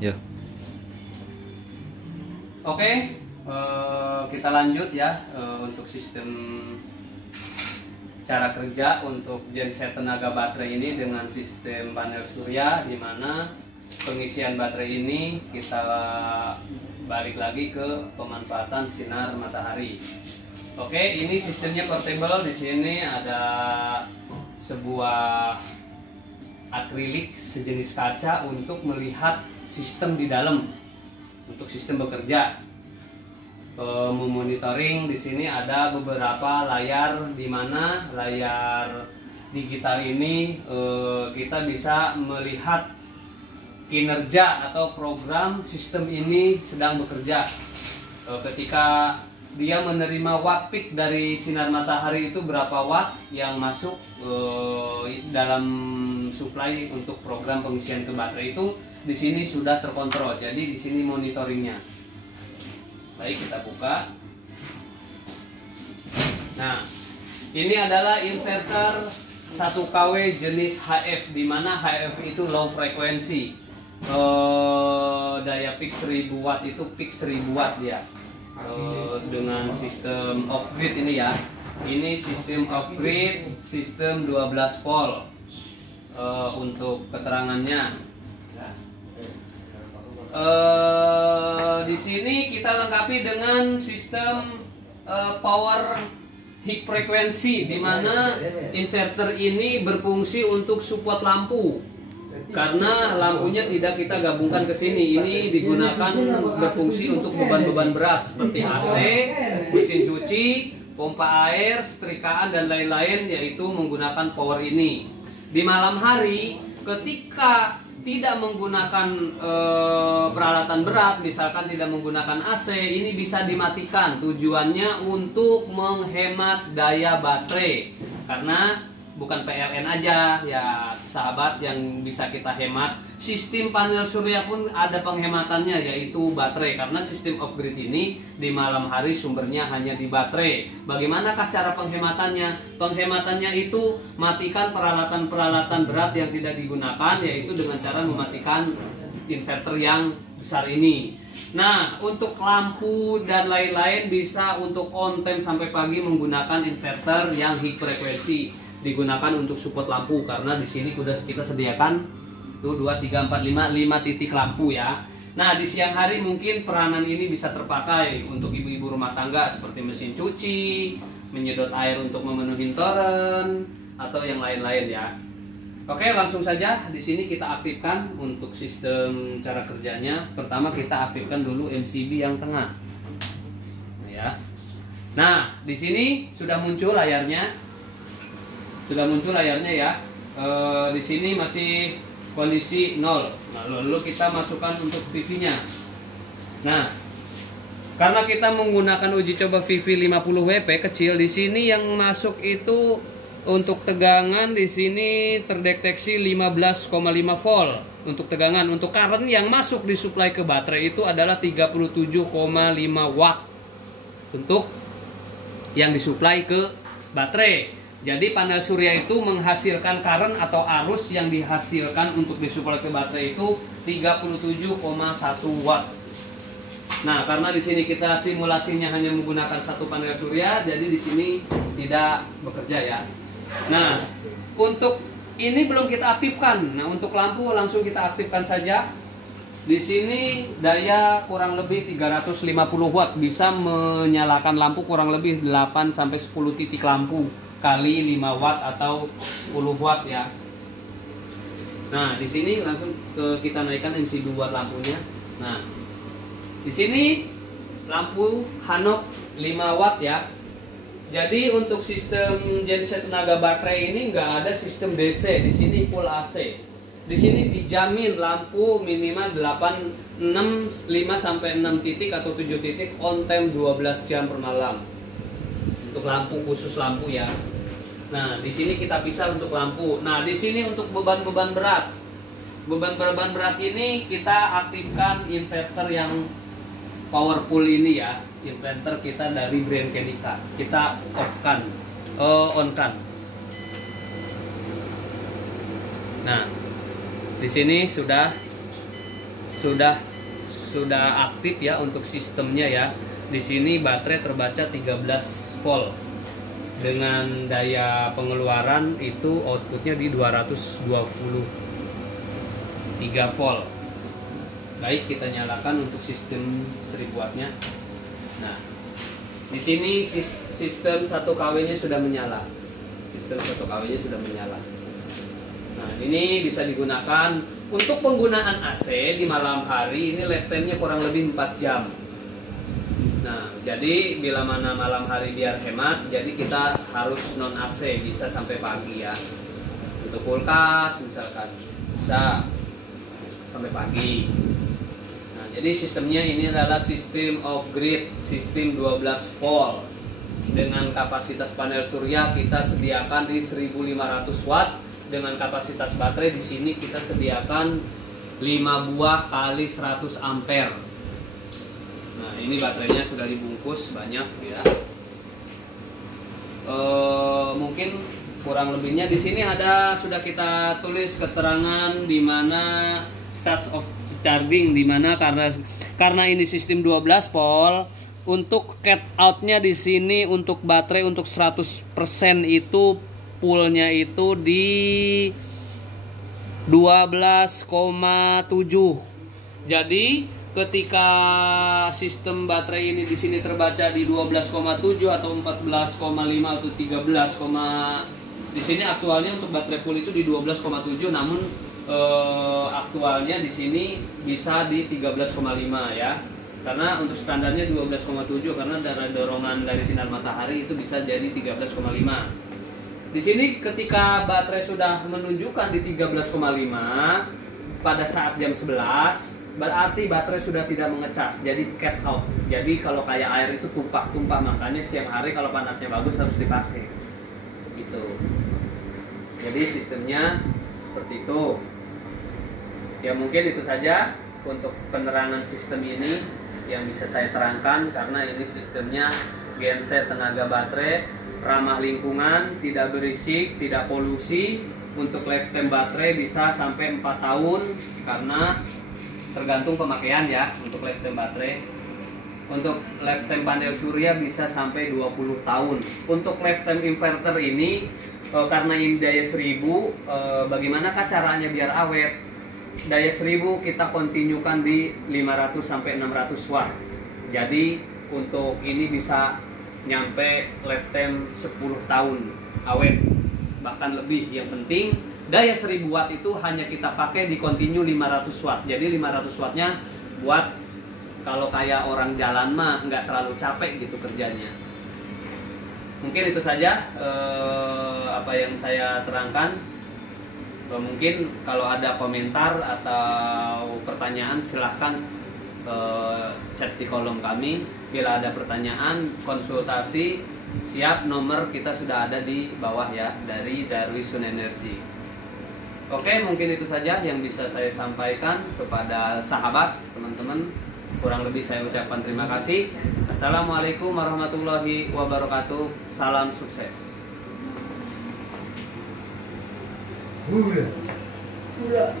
Ya. Oke, kita lanjut ya untuk sistem cara kerja untuk genset tenaga baterai ini dengan sistem panel surya, di mana pengisian baterai ini kita balik lagi ke pemanfaatan sinar matahari. Oke, ini sistemnya portable. Di sini ada sebuah akrilik sejenis kaca untuk melihat sistem di dalam, untuk sistem bekerja. Memonitoring di sini ada beberapa layar, di mana layar digital ini kita bisa melihat kinerja atau program sistem ini sedang bekerja. Ketika dia menerima watt peak dari sinar matahari, itu berapa watt yang masuk dalam supply untuk program pengisian ke baterai, itu di sini sudah terkontrol. Jadi di sini monitoringnya. Baik, kita buka. Nah, ini adalah inverter 1 kW jenis HF, di mana HF itu low frequency. Daya peak 1000 watt, itu peak 1000 watt dia. Dengan sistem off grid ini ya. Ini sistem off grid, sistem 12 volt. Untuk keterangannya. Di sini kita lengkapi dengan sistem power high frequency, di mana inverter ini berfungsi untuk support lampu. Karena lampunya tidak kita gabungkan ke sini, ini digunakan berfungsi untuk beban-beban berat seperti AC, mesin cuci, pompa air, setrikaan dan lain-lain, yaitu menggunakan power ini. Di malam hari ketika tidak menggunakan peralatan berat, misalkan tidak menggunakan AC, ini bisa dimatikan. Tujuannya untuk menghemat daya baterai, karena bukan PLN aja ya sahabat yang bisa kita hemat, sistem panel surya pun ada penghematannya, yaitu baterai. Karena sistem off grid ini di malam hari sumbernya hanya di baterai. Bagaimanakah cara penghematannya? Penghematannya itu matikan peralatan-peralatan berat yang tidak digunakan, yaitu dengan cara mematikan inverter yang besar ini. Nah, untuk lampu dan lain-lain bisa untuk on time sampai pagi menggunakan inverter yang high frekuensi, digunakan untuk support lampu. Karena di sini sudah kita sediakan tuh 2, 3, 4, 5 titik lampu ya. Nah, di siang hari mungkin peranan ini bisa terpakai untuk ibu-ibu rumah tangga seperti mesin cuci, menyedot air untuk memenuhi toren, atau yang lain-lain ya. Oke, langsung saja di sini kita aktifkan untuk sistem cara kerjanya. Pertama kita aktifkan dulu MCB yang tengah. Nah, ya. Nah, di sini sudah muncul layarnya. Sudah muncul layarnya ya. Di sini masih kondisi 0. Nah, lalu kita masukkan untuk PV-nya. Nah, karena kita menggunakan uji coba VV 50 WP kecil, di sini yang masuk itu untuk tegangan di sini terdeteksi 15,5 volt untuk tegangan. Untuk current yang masuk di supply ke baterai itu adalah 37,5 watt untuk yang disuplai ke baterai. Jadi panel surya itu menghasilkan current atau arus yang dihasilkan untuk disuplai ke baterai itu 37,1 watt. Nah, karena di sini kita simulasinya hanya menggunakan satu panel surya, jadi di sini tidak bekerja ya. Nah, untuk ini belum kita aktifkan. Nah, untuk lampu langsung kita aktifkan saja. Di sini daya kurang lebih 350 watt, bisa menyalakan lampu kurang lebih 8 sampai 10 titik lampu kali 5 watt atau 10 watt ya. Nah, di sini langsung kita naikkan MCB buat lampunya. Nah, di sini lampu Hanok 5 watt ya. Jadi untuk sistem genset tenaga baterai ini nggak ada sistem DC, di sini full AC. Di sini dijamin lampu minimal 5 sampai 6 titik atau 7 titik on time 12 jam per malam. Untuk lampu, khusus lampu ya. Nah, di sini kita bisa untuk lampu. Nah, di sini untuk beban-beban berat. Beban-beban berat ini kita aktifkan inverter yang powerful ini ya. Inverter kita dari brand Kenika. Kita on kan. Nah, Di sini sudah aktif ya untuk sistemnya ya. Di sini baterai terbaca 13 volt dengan daya pengeluaran itu outputnya di 223 volt. Baik, kita nyalakan untuk sistem 1000 wattnya. Nah, di sini sistem 1 kW-nya sudah menyala. Sistem 1 kW-nya sudah menyala. Nah, ini bisa digunakan untuk penggunaan AC di malam hari. Ini lifetime-nya kurang lebih 4 jam. Nah, jadi bila mana malam hari biar hemat, jadi kita harus non AC, bisa sampai pagi ya. Untuk kulkas misalkan bisa sampai pagi. Nah, jadi sistemnya ini adalah sistem off grid, sistem 12 volt. Dengan kapasitas panel surya kita sediakan di 1500 watt. Dengan kapasitas baterai di sini kita sediakan 5 buah kali 100 ampere. Nah, ini baterainya sudah dibungkus banyak ya. Mungkin kurang lebihnya di sini sudah kita tulis keterangan di mana state of charging, di mana karena ini sistem 12 volt. Untuk cat outnya di sini untuk baterai untuk 100% itu fullnya itu di 12,7. Jadi ketika sistem baterai ini di sini terbaca di 12,7 atau 14,5 atau 13, di sini aktualnya untuk baterai full itu di 12,7, namun aktualnya di sini bisa di 13,5 ya. Karena untuk standarnya 12,7 karena dari dorongan dari sinar matahari itu bisa jadi 13,5. Di sini ketika baterai sudah menunjukkan di 13,5 pada saat jam 11, berarti baterai sudah tidak mengecas, jadi cat out. Jadi kalau kayak air itu tumpah-tumpah, makanya siang hari kalau panasnya bagus harus dipakai. Gitu. Jadi sistemnya seperti itu. Ya mungkin itu saja untuk penerangan sistem ini yang bisa saya terangkan, karena ini sistemnya genset tenaga baterai, ramah lingkungan, tidak berisik, tidak polusi. Untuk lifetime baterai bisa sampai 4 tahun karena tergantung pemakaian ya untuk lifetime baterai. Untuk lifetime panel surya bisa sampai 20 tahun. Untuk lifetime inverter ini karena ini daya 1000, bagaimanakah caranya biar awet? Daya 1000 kita kontinukan di 500 sampai 600 watt. Jadi untuk ini bisa nyampe lifetime 10 tahun awet, bahkan lebih. Yang penting daya 1000 watt itu hanya kita pakai di kontinu 500 watt. Jadi 500 wattnya buat kalau kayak orang jalan mah nggak terlalu capek gitu kerjanya. Mungkin itu saja apa yang saya terangkan. Mungkin kalau ada komentar atau pertanyaan silahkan chat di kolom kami. Bila ada pertanyaan, konsultasi, siap, nomor kita sudah ada di bawah ya, dari Darwisun Energy. Oke, mungkin itu saja yang bisa saya sampaikan kepada sahabat, teman-teman. Kurang lebih saya ucapkan terima kasih. Assalamualaikum warahmatullahi wabarakatuh. Salam sukses. Udah. Gitu ya.